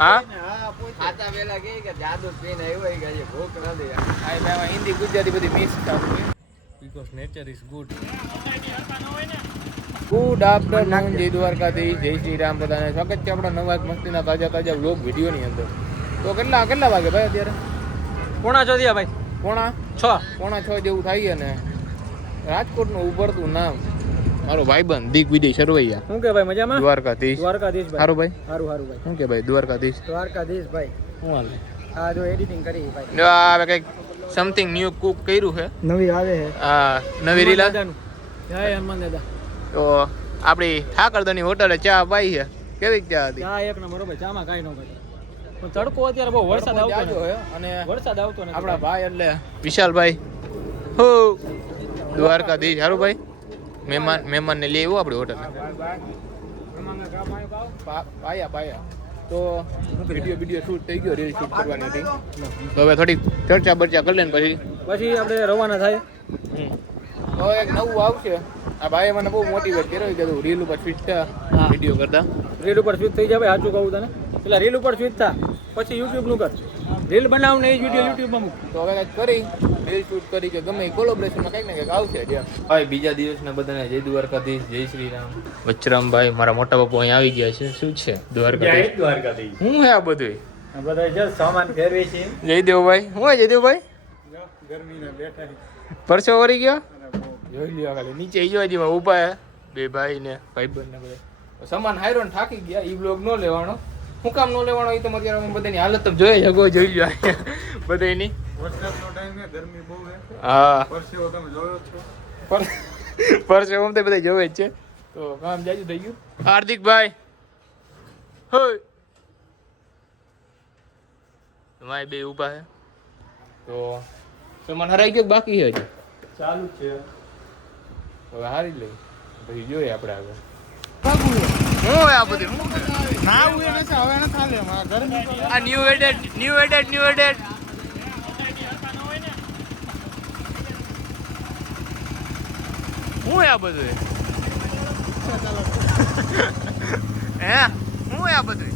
હા ખાતા પેલા કે જાદુ પીને આવ્યો કે ભૂખ નથી. આ ભાઈ હિન્દી ગુજરાતી બધી મિક્સ થતું because nature is good. Good afternoon, જય દ્વારકાધીશ, જય શ્રી રામ. બધાને સ્વાગત છે આપણા નવા મસ્તીના તાજા વ્લોગ વિડીયોની અંદર. તો કેટલા વાગે ભાઈ અત્યારે? 5:30 થયા ભાઈ. પોણા છ જેવું થાય ને. રાજકોટનું ઉભરતું નામ મારો ભાઈબંધ દિગ્વિજય સરવૈયા. શું કે ભાઈ મજામાં? દ્વારકાધીશ ભાઈ. સારું ભાઈ. સારું ભાઈ. શું કે ભાઈ દ્વારકાધીશ ભાઈ. શું હાલે? આ જો એડિટિંગ કરી ભાઈ. જો આ કંઈક સમથિંગ ન્યુ કુક કર્યું છે. નવી આવે છે. આ નવી રીલા. જય હનુમાન દાદા. તો આપણી ઠાકરદની હોટલે ચા પાઈ છે. કેવી ચા હતી? ચા એક નંબર ભાઈ. ચામાં કાઈ ન ભાઈ. પણ તડકો અત્યારે બહુ વરસાદ આવતો છે અને વરસાદ આવતો નથી. આપણા ભાઈ એટલે વિશાલભાઈ હો દ્વારકાધીશ. સારું ભાઈ. મહેમાનને લઈ આવ્યો આપણી હોટલ પાયા તો વિડીયો શૂટ થઈ ગયો, રીલ શૂટ કરવાની હતી. તો હવે થોડી ચર્ચા બર્ચા કરી લે પછી આપણે રવાના થાય. તો એક નવું આવશે. આ ભાઈ મને બહુ મોટિવેટ કર્યો કે રીલ ઉપર સ્વિચ થા વિડીયો કરતા. રીલ ઉપર સ્વિચ થઈ જાય ભાઈ. સાચું કહું તને, પેલા રીલ ઉપર સ્વિચ થા પછી યુટ્યુબ નું કર. રીલ બનાવ ને એ વિડીયો યુટ્યુબમાં મૂક. તો હવે કંઈક કરી રીલ શૂટ કરી કે ગમે કોલેબોરેશનમાં કંઈક ને કંઈક આવશે. ભાઈ બીજા દિવસના બધાને જય દ્વારકાધીશ, જય શ્રી રામ. વચરામભાઈ મારા મોટા બાપુ અહીં આવી ગયા છે. શું છે દ્વારકાધીશ? હું હે આ બધું બધા જો સામાન ફેરવે છે. જયદેવભાઈ હું હે જયદેવભાઈ? ગરમીના બેઠા પરસો વળી ગયો. જોઈ લ્યો ખાલી નીચે જોવા જેવા ઊભા હે બે ભાઈ ને ભાઈબંધ ને બધા. સામાન હાયરો ને થાકી ગયા. ઈ બ્લોગ ન લેવાનો. શું કામ ન લેવાનો એ તો અત્યારે બધાની હાલત તમે જોઈ શકો. જોઈ લ્યો બધાની. વરસાદનો ટાઈમ છે, ગરમી બહુ છે. હા પરસેવો તમે જોયો છો. પરસેવો તો બધા જોવે જ છે. તો કામ જાજુ થઈ ગયું. હાર્દિકભાઈ હોય તમારે બે ઊભા છે. તો સામાન હરાઈ ગયો બાકી છે હજી? ચાલુ છે. હવે હારી જ લઈ પછી જોઈએ આપણે આગળ. હું આ બધું ના હવે ન ચાલે. ગરમી આ ન્યુ એડેડ હું આ બધું હે હું આ બધું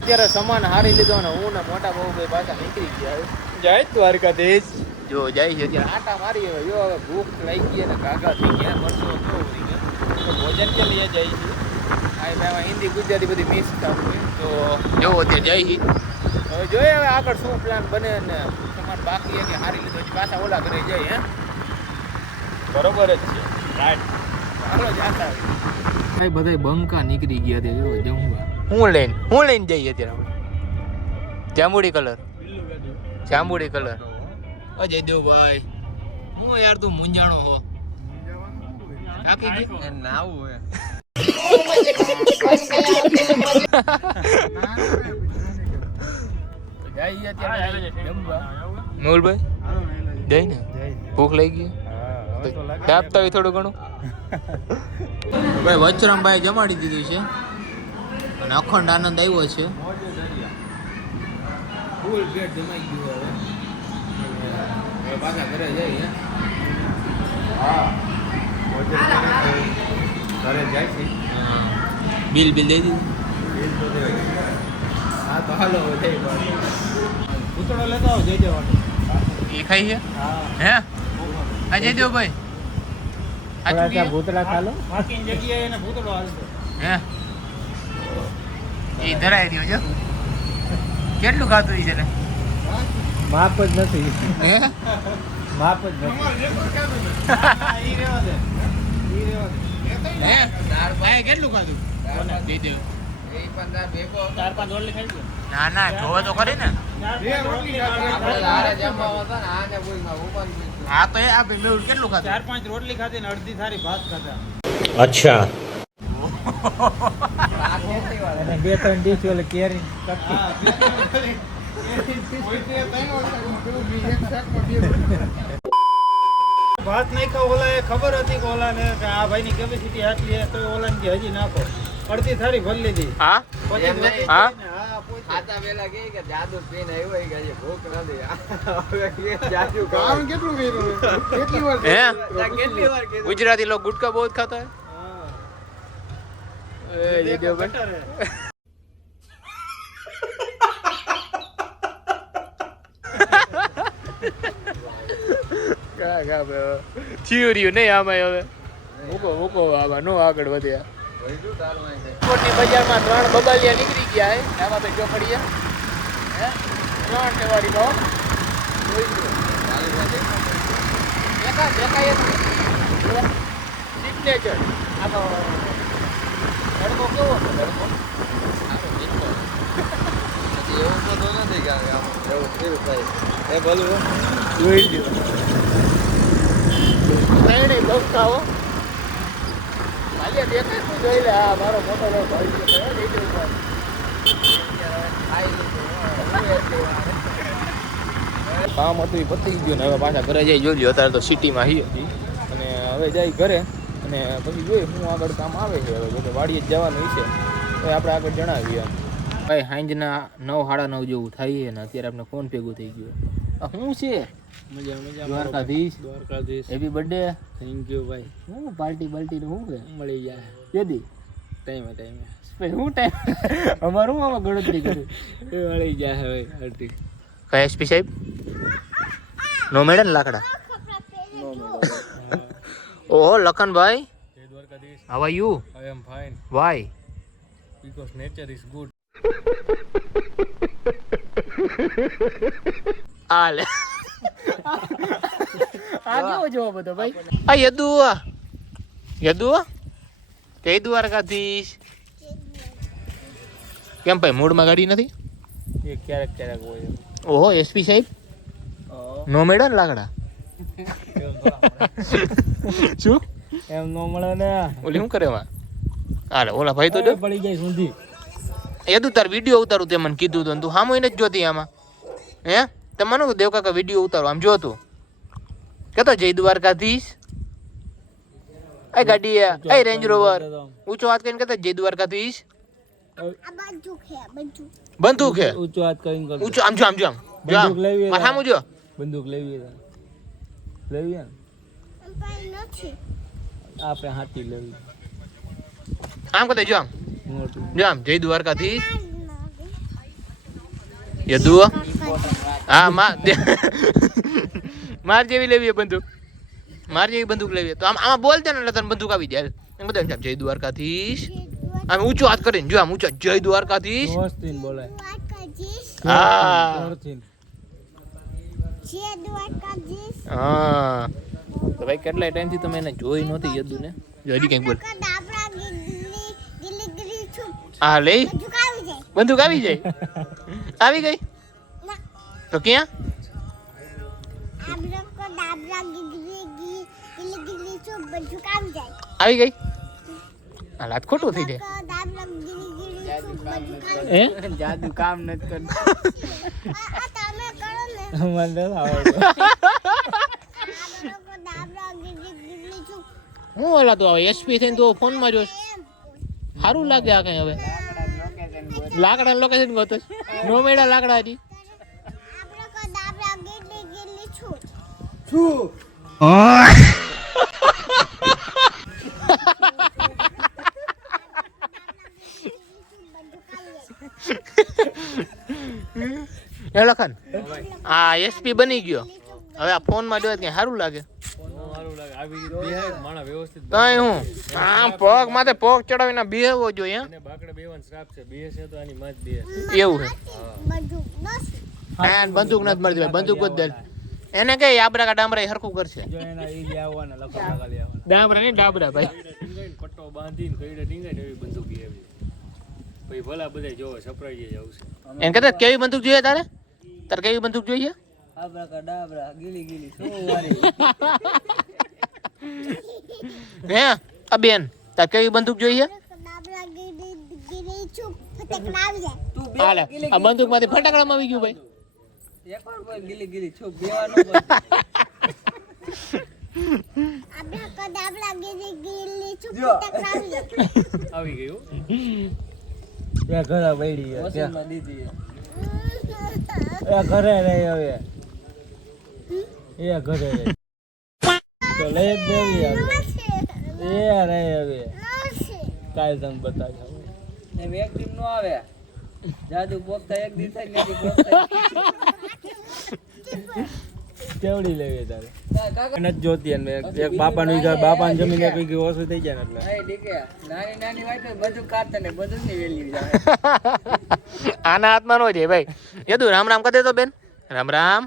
અત્યારે સામાન હારી લીધો ને હું ને મોટા બહુ ભાઈ પાછા નીકળી ગયા. જય દ્વારકાધીશ. જો જાય છે અત્યારે આટા મારી હવે. જો હવે ભૂખ લાગી ગઈ અને કાકા થઈ ગયા. પરસો કેવો થઈ ગયો. તો ભોજન કે લઈએ જાય છે. આ ભાઈ હિન્દી ગુજરાતી બધી મિક્સ થતું હોય. તો જોવો અત્યારે જાય છે. હવે જોઈએ હવે આગળ શું પ્લાન બને ને સામાન બાકી કે હારી લીધો હજી પાછા ઓલા ઘરે જાય. હે બરોબર જ છે. રાઈટ. ચાલો જાતા ભાઈ બધાય બંકા નીકળી ગયા તે જો જમવા. હું લઈને જઈએ અત્યારે આપણે જાંબુડી કલર અજય દેવભાઈ. હું યાર તું મુંજાણો હો થાકી ગઈ નાવું હે. જઈએ અત્યારે જમવા. મેહુલભાઈ જઈ ને ભૂખ લાગી ગઈ દાબતા હોય થોડું ઘણું. ભાઈ વચરામભાઈ જમાડી દીધી છે અને અખંડ આનંદ આવ્યો છે. ફૂલ પેટ જમાઈ ગયું. હવે પાછા ઘરે જઈએ. હા ઘરે જાય છે. બિલ દઈ દીધું. હા તો હાલો જઈ ભૂતળો લેતો આવો જઈ દેવાનો. એ ખાઈ છે હે આ જયદેવભાઈ ભૂતળા ખાલો બાકી જગ્યાએ એને ભૂતળો હાલતો હે એ ધરાઈ રહ્યો છે. કેટલું ખાતું છે ને માપ જ નથી. હે માપ જ નથી. હે ભાઈ કેટલું ખાધું જયદેવ? 4-5 રોટલી ખાઈ ગયો. ના જોવે તો ખરી ને. હા તો એ આ મેહુલ કેટલું ખાધું? 4-5 રોટલી ખાધી ને અડધી થાળી ભાત ખાધા. અચ્છા. અને 2-3 ડીશ ઓલે કેરી ભાત નાખ્યા. ઓલા એ ખબર હતી કે ઓલા ને આ ભાઈ ની કેપેસિટી આટલી તો ઓલા ને હજી નાખો. અડધી થાળી ભરી લીધી. હા પછી હા ખાતા પેલા કે જાદુ પીને આવ્યો કે ભૂખ નથી. હવે જાદુ કામ કેટલું કર્યું કેટલી વાર હે કેટલી વાર કીધું. गुजराती लोग गुटखा बहुत खाता है. હા जयदेवभाई થિયરી નહીં આમાં હવે મૂકો આમાં નો આગળ વધ્યા કોટની બજારમાં 3 બબાલિયા નીકળી ગયા હે આમાં બે ચોકડીયા હે 3 ટેવાડી નો જોઈ લો દેખાય સિગ્નેચર આનો લડકો કેવો છે લડકો એવું તો નથી કે એવું કેવું થાય એ બોલું જોઈ લો નહીં બહુ ખાઓ માલિયા દેખાય શું જોઈ લે આ મારો મોટો ભાઈ છે દીકરી કામ હતું એ પતી ગયું ને હવે પાછા ઘરે જઈ જોઈ લ્યો અત્યારે તો સિટીમાં હી હતી અને હવે જાય ઘરે અને પછી જોઈએ શું આગળ કામ આવે છે હવે જોકે વાડીએ જ જવાનું છે તો આપણે આગળ જણાવીએ ભાઈ સાંજના 9:30 જેવું થાય ને અત્યારે આપણે ફોન ભેગું થઈ ગયું શું છે મજા Dwarkadhish happy birthday thank you ભાઈ શું પાર્ટી નું શું છે મળી જાય કેદી ટાઈમે શું ટાઈમ અમારું આમાં ગણતરી કરી મળી જાય હવે પાર્ટી કઈ એસપી સાહેબ નો મેડન લાકડા ઓહો લખનભાઈ how are you I am fine why because nature is good આલે આ કેવો જવાબ હતો ભાઈ આ યદુ તે દ્વારકાધીશ કેમ ભાઈ મૂડમાં ગાડી નથી એ ક્યારેક હોય ઓહો એસપી સાહેબ નો મેડન લાકડા શું એમ નો મળે ને ઓલી શું કરે માં હાલે ઓલા ભાઈ તો પડી જાય સુધી યદુ તાર વિડીયો ઉતારું તે મને કીધું હતું તું હામો નથી જોતી આમાં હે તમને દેવ કાકા વિડીયો ઉતારો આમ જો તું કેતો જય દ્વારકાધીશ એ ગાડી એ રેન્જ રોવર ઊંચો હાથ કરીને કેતો જય દ્વારકાધીશ બંદૂક હે ઊંચો હાથ કરીને ઊંચો આમ જો બંદૂક લેવી હામું જો બંદૂક લેવી ને આપણે હાથી લેવી આમ કહેતો જો આમ મોટી જો આમ જય દ્વારકાધીશ યદુ હા માર જેવી લેવી બંદૂક માર જેવી બંદૂક લેવી તો આમાં બોલતે ને એટલે તને બંદૂક આવી જાય એમ બધા જય દ્વારકાધીશ આમ ઊંચો હાથ કરીને જો આમ ઊંચો જય દ્વારકાધીશ જોરથી બોલાય હા જોરથી હા તો ભાઈ કેટલા ટાઈમથી તમે એને જોઈ નહોતી યદુ ને જો હજી કંઈક બોલ હા લઈ બંદૂક આવી જાય આવી ગઈ તો ક્યાં આવી ગઈ હાલ હાથ ખોટું થઈ જાય જાદુ કામ નથી કરતું મને આવડે હું ઓલા તો હવે એસપી થઈને તો ફોનમાં જોશ સારું લાગે આ કઈ હવે લાકડા લોકેશન ગોતો નો મેળા લાકડા હજી એ લખન આ એસપી બની ગયો હવે આ ફોનમાં જોયે કે સારું લાગે કઈ હું આમ પગ માથે પગ ચડાવીને બેહવો જોઈએ એવું છે હા બંદૂક નથી મળતી બંદૂક જ દે એને કઈ આબરા કા ડામરા હરખું કરશે ડામરા નહીં ડાબરા ભાઈ પટ્ટો બાંધીને કઈડે ડીંગે ને એવી બંદૂક એવી ભાઈ ભલા બધા જોવે સરપ્રાઈઝ જ આવશે એને કહેતા કેવી બંદૂક જોઈએ તારે કેવી બંદૂક જોઈએ આબરા કા ડાબરા ગીલી સો વારી હે આ બેન તાર કેવી બંદૂક જોઈએ હાલે આ બંદૂક માંથી ફટાકડામાં આવી ગયું ભાઈ એકવાર બોલ ગીલી છો બેવાનું આબરા કા ડાબરા ગીલી છો આવી ગયું ત્યાં ઘરે બેડી મોસમમાં દીધી એ ઘરે રહી હવે એ ઘરે રહી તો લઈ જ દેવી એ રહી હવે કાલ તને બતાવી એમ એક ટીમ નો આવે જાદુ બોકતા એક દી થાય ને બોકતા કેવડી લેવી તારે નથી જોતી અને એક બાપાનું બાપાની જમીન કઈ ઓછું થઈ જાય ને એટલે નાની નાની વાત બધું કાઢતા ને બધું ની વેલ્યુ જાય. આના હાથમાં નો છે ભાઈ. યદુ રામ રામ કરી દે તો બેન. રામ રામ.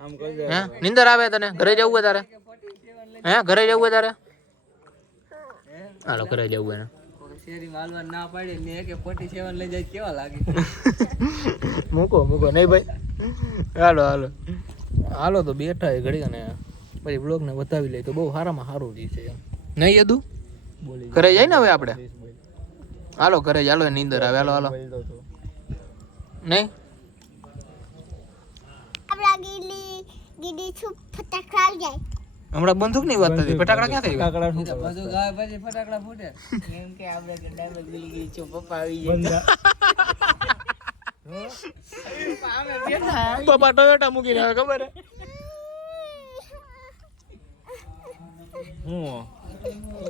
આમ કહી દે. હે નિંદર આવે તને? ઘરે જવું હોય તારે? હે ઘરે જવું હોય તારે? હાલો ઘરે જવું હોય. શેરી માલવા ના પાડે ને કે 47 લઈ જાય કેવા લાગે. મૂકો નહીં ભાઈ. હાલો હાલો હાલો તો બેઠા એ ઘડી અને પછી બ્લોગ ને બતાવી લઈ તો બહુ સારામાં સારું રહી છે એમ. નહીં યદુ ઘરે જાય ને હવે આપણે. હાલો ઘરે જ હાલો નીંદર આવે. હાલો હાલો નહીં હમણાં બંદૂક ની વાત હતી. ફટાકડા ક્યાં થઈ ગયા? બધું ગાય પછી ફટાકડા ફૂટે એમ કે આપણે ડાયમંડ ગીલી ગઈ છો પપ્પા આવી જાય. પપ્પા ટોયોટા મૂકીને આવે ખબર હે?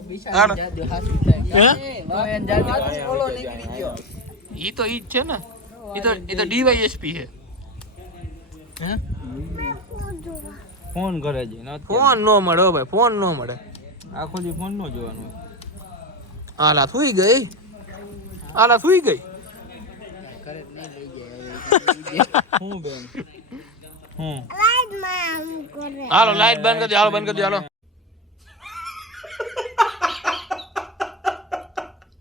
બિચારા જાદુ હાસુ થાય. વાયન જાદુ બોલો નીકળી ગયો. ઈ તો ઈ જ છે ને. ઈ તો ડીવાયએસપી છે. હે ફોન કરે છે ફોન નો મળે હો ભાઈ. ફોન નો મળે. આખો દી ફોન નો જોવાનો. આલા સુઈ ગઈ. ઘરે નહીં લઈ જાય. હું બેન હું હાલો લાઈટ બંધ કરી દો. હાલો બંધ કરી દો. હાલો